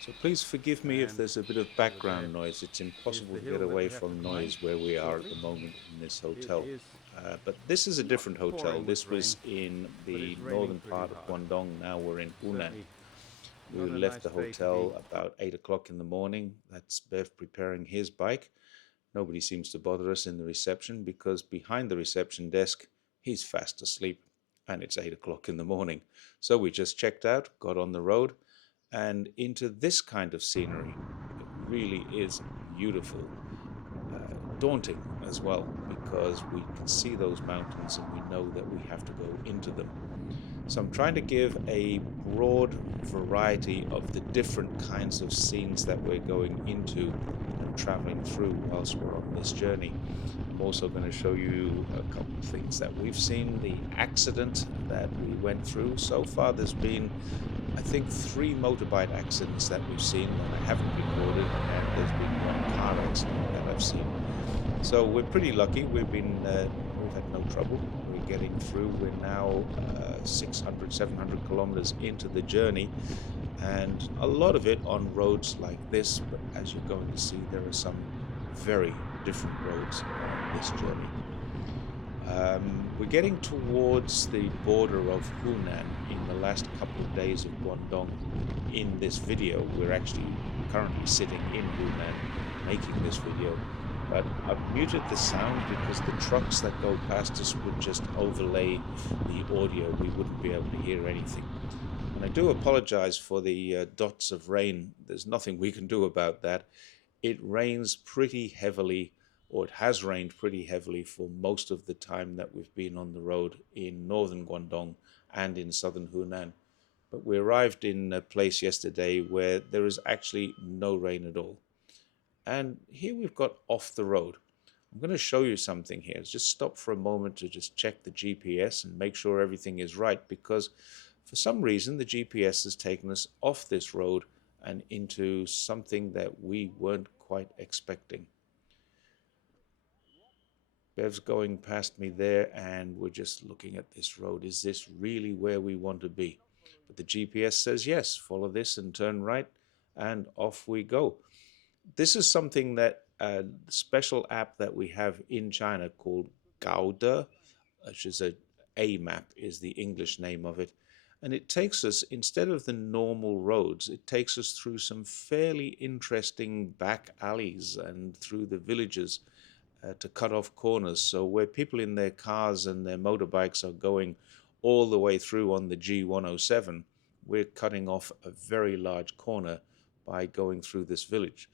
So please forgive me if and there's a bit of over there background noise. It's is impossible the to get hill that away we have to from climb noise where we are at shortly. the moment in this It hotel. is But this is a not different hotel. pouring with This rain, was in but the it's raining northern pretty part of hard. Guangdong. Now we're in Hunan. Certainly We not a left nice the day to be. hotel about 8 o'clock in the morning. That's Bev preparing his bike. Nobody seems to bother us in the reception because behind the reception desk, he's fast asleep and it's 8 o'clock in the morning. So we just checked out, got on the road, and into this kind of scenery. It really is beautiful, daunting as well, because we can see those mountains and we know that we have to go into them. So I'm trying to give a broad variety of the different kinds of scenes that we're going into and traveling through whilst we're on this journey. I'm also going to show you a couple of things that we've seen, the accident that we went through. So far, there's been, I think, three motorbike accidents that we've seen that I haven't recorded, and there's been one car accident that I've seen. So we're pretty lucky. We've had no trouble. We're getting through. We're now 600, 700 kilometers into the journey, and a lot of it on roads like this. But as you're going to see, there are some very different roads on this journey. We're getting towards the border of Hunan in the last couple of days of Guangdong. In this video, we're actually currently sitting in Hunan making this video, but I've muted the sound because the trucks that go past us would just overlay the audio. We wouldn't be able to hear anything. And I do apologize for the dots of rain. There's nothing we can do about that. It rains pretty heavily, or it has rained pretty heavily for most of the time that we've been on the road in northern Guangdong and in southern Hunan. But we arrived in a place yesterday where there is actually no rain at all. And here we've got off the road. I'm going to show you something here. Just stop for a moment to just check the GPS and make sure everything is right, because for some reason the GPS has taken us off this road and into something that we weren't quite expecting. Bev's going past me there, and we're just looking at this road. Is this really where we want to be? But the GPS says yes, follow this and turn right, and off we go. This is something that a special app that we have in China called Gaode, which is a map is the English name of it. And it takes us, instead of the normal roads, it takes us through some fairly interesting back alleys and through the villages to cut off corners. So where people in their cars and their motorbikes are going all the way through on the G107, we're cutting off a very large corner by going through this village.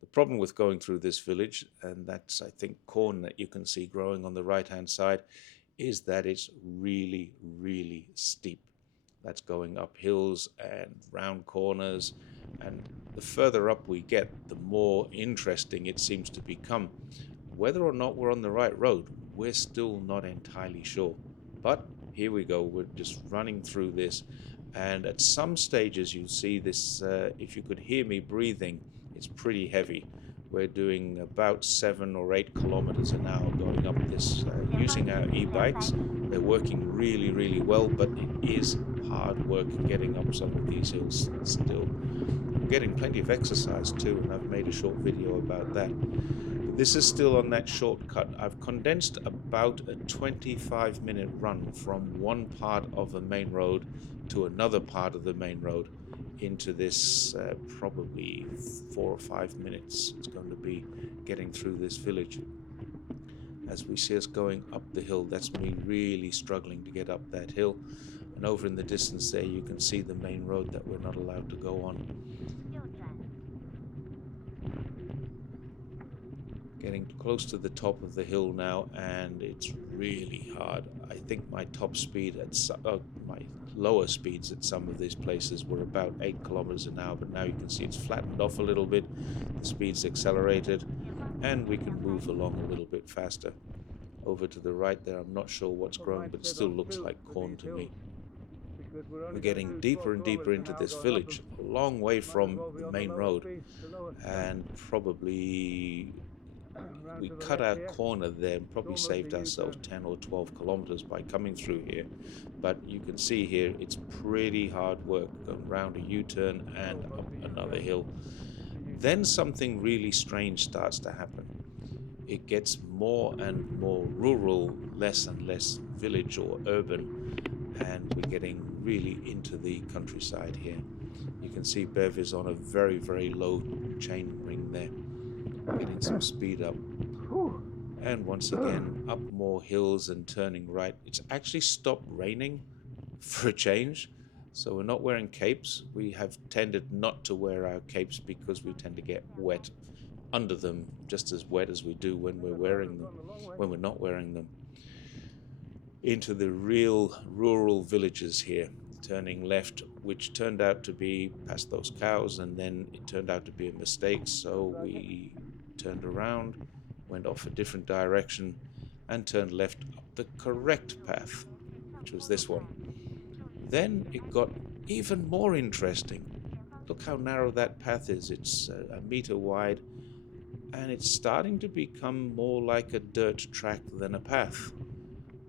The problem with going through this village, and that's, I think, corn that you can see growing on the right-hand side, is that it's really, really steep. That's going up hills and round corners, and the further up we get, the more interesting it seems to become. Whether or not we're on the right road, we're still not entirely sure. But here we go, we're just running through this, and at some stages you'll see this, if you could hear me breathing, it's pretty heavy. We're doing about 7 or 8 kilometers an hour going up this using our e-bikes. They're working really, really well, but it is hard work getting up some of these hills still. We're getting plenty of exercise too, and I've made a short video about that. But this is still on that shortcut. I've condensed about a 25-minute run from one part of the main road to another part of the main road into this probably 4 or 5 minutes. It's going to be getting through this village. As we see us going up the hill, that's me really struggling to get up that hill. And over in the distance there, you can see the main road that we're not allowed to go on. Getting close to the top of the hill now, and it's really hard. I think my top speed my lower speeds at some of these places were about 8 kilometers an hour, but now you can see it's flattened off a little bit. The speed's accelerated, and we can move along a little bit faster. Over to the right there, I'm not sure what's Or growing, but it mindset still on looks fill like with corn these to hills me. because we're We're only going to getting do deeper 12 and deeper kilometers an into hour this going up village, a long way might as from well be the on the main lower road, speed, the lowest. and probably we cut our corner there and probably saved ourselves 10 or 12 kilometers by coming through here. But you can see here it's pretty hard work going round a U-turn and up another hill. Then something really strange starts to happen. It gets more and more rural, less and less village or urban, and we're getting really into the countryside here. You can see Bev is on a very, very low chain ring there, getting some speed up. And once again, up more hills and turning right. It's actually stopped raining for a change, so we're not wearing capes. We have tended not to wear our capes because we tend to get wet under them, just as wet as we do when we're wearing them, when we're not wearing them. Into the real rural villages here, turning left, which turned out to be past those cows, and then it turned out to be a mistake, so we turned around, went off a different direction, and turned left up the correct path, which was this one. Then it got even more interesting. Look how narrow that path is. It's a meter wide, and it's starting to become more like a dirt track than a path.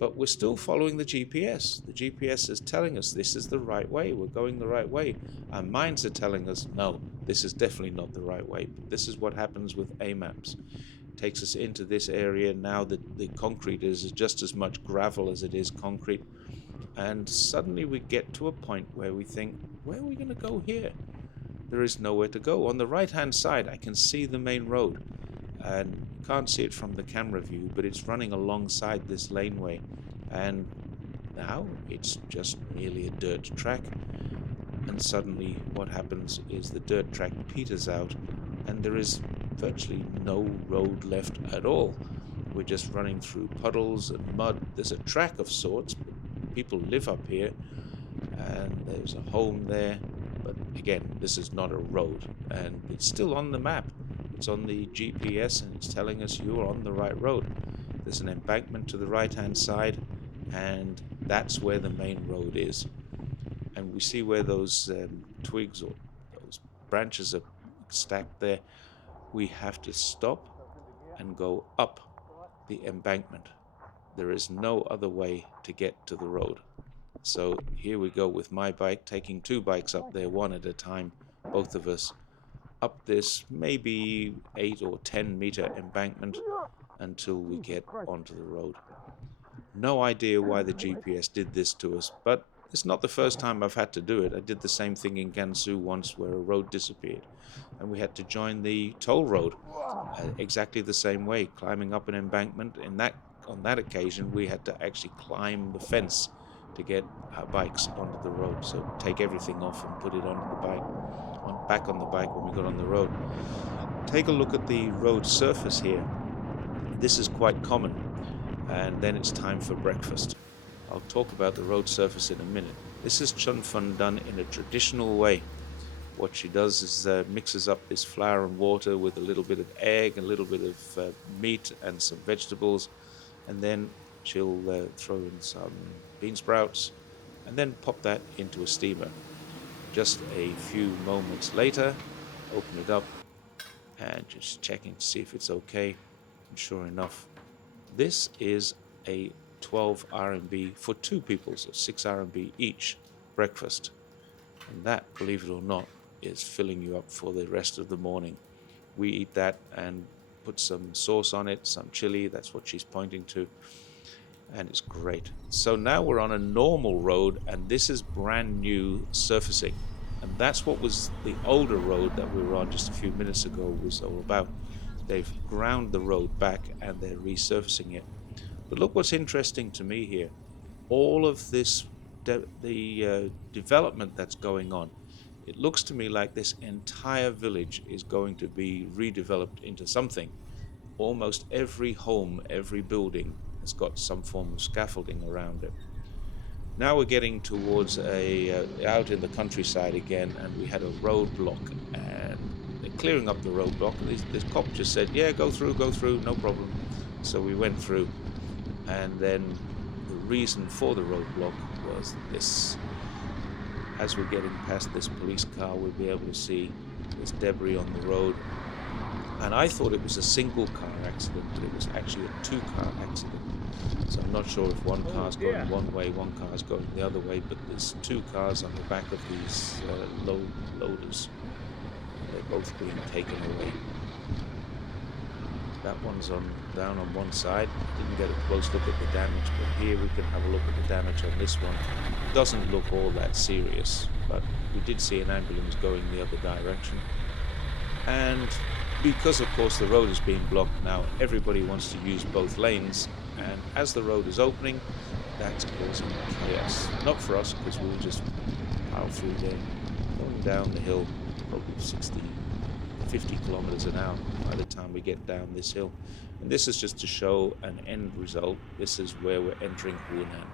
But we're still following the GPS. The GPS is telling us this is the right way. We're going the right way. Our minds are telling us, no, this is definitely not the right way. But this is what happens with AMAPs. It takes us into this area. Now the concrete is just as much gravel as it is concrete. And suddenly we get to a point where we think, where are we going to go here? There is nowhere to go. On the right-hand side, I can see the main road. And can't see it from the camera view, but it's running alongside this laneway, and now it's just merely a dirt track. And suddenly what happens is the dirt track peters out and there is virtually no road left at all. We're just running through puddles and mud. There's a track of sorts, but people live up here and there's a home there, but again, this is not a road, and it's still on the map. It's on the GPS and it's telling us you're on the right road. There's an embankment to the right hand side, and that's where the main road is. And we see where those twigs or those branches are stacked there. We have to stop and go up the embankment. There is no other way to get to the road. So here we go with my bike, taking two bikes up there, one at a time, both of us, up this maybe 8 or 10 meter embankment until we get onto the road. No idea why the GPS did this to us, but it's not the first time I've had to do it. I did the same thing in Gansu once where a road disappeared and we had to join the toll road exactly the same way, climbing up an embankment. On that occasion we had to actually climb the fence to get our bikes onto the road, so take everything off and put it onto the bike, back on the bike when we got on the road. Take a look at the road surface here. This is quite common, and then it's time for breakfast. I'll talk about the road surface in a minute. This is Chun Fun done in a traditional way. What she does is mixes up this flour and water with a little bit of egg, a little bit of meat and some vegetables, and then she'll throw in some bean sprouts and then pop that into a steamer. Just a few moments later, open it up and just checking to see if it's okay. And sure enough, this is a 12 RMB for two people, so 6 RMB each breakfast. And that, believe it or not, is filling you up for the rest of the morning. We eat that and put some sauce on it, some chili, that's what she's pointing to. And it's great. So now we're on a normal road, and this is brand new surfacing. And that's what was the older road that we were on just a few minutes ago was all about. They've ground the road back and they're resurfacing it. But look what's interesting to me here. All of this, the development that's going on, it looks to me like this entire village is going to be redeveloped into something. Almost every home, every building has got some form of scaffolding around it. Now we're getting towards out in the countryside again, and we had a roadblock, and they're clearing up the roadblock. And this cop just said, yeah, go through, no problem. So we went through, and then the reason for the roadblock was this. As we're getting past this police car, we'll be able to see there's debris on the road, And I thought it was a single car accident, but it was actually a two-car accident. So I'm not sure if one car's going one way, one car's going the other way, but there's two cars on the back of these loaders. They're both being taken away. That one's down on one side. Didn't get a close look at the damage, but here we can have a look at the damage on this one. It doesn't look all that serious, but we did see an ambulance going the other direction. And because of course the road is being blocked now, everybody wants to use both lanes, and as the road is opening, that's causing chaos. Not for us, because we'll just plow through there, going down the hill, probably 50 kilometers an hour by the time we get down this hill. And this is just to show an end result. This is where we're entering Hunan.